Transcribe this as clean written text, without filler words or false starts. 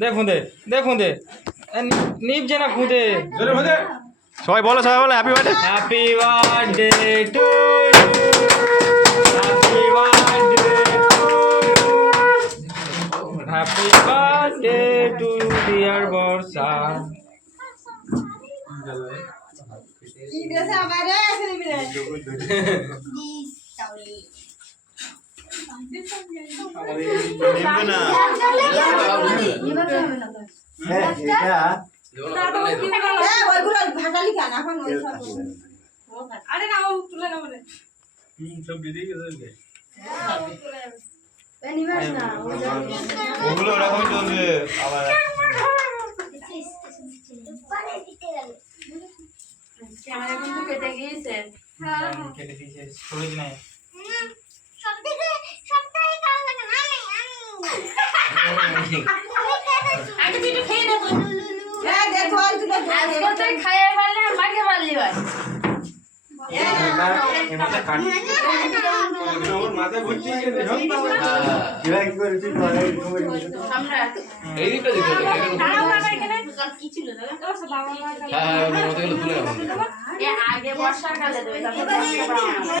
দেখুন দে নিপ যে না খুঁদে সবাই বলো happy birthday. Happy birthday to you, happy birthday to you, happy birthday to you dear Barsha. ওগুলো ওরকমই চলবে আবার। কেটে দিয়েছে স্টোরেজ নাই। এই দিকটা দিতে হবে। হ্যাঁ, তুলে আগে বর্ষাকালে দেবে, তারপর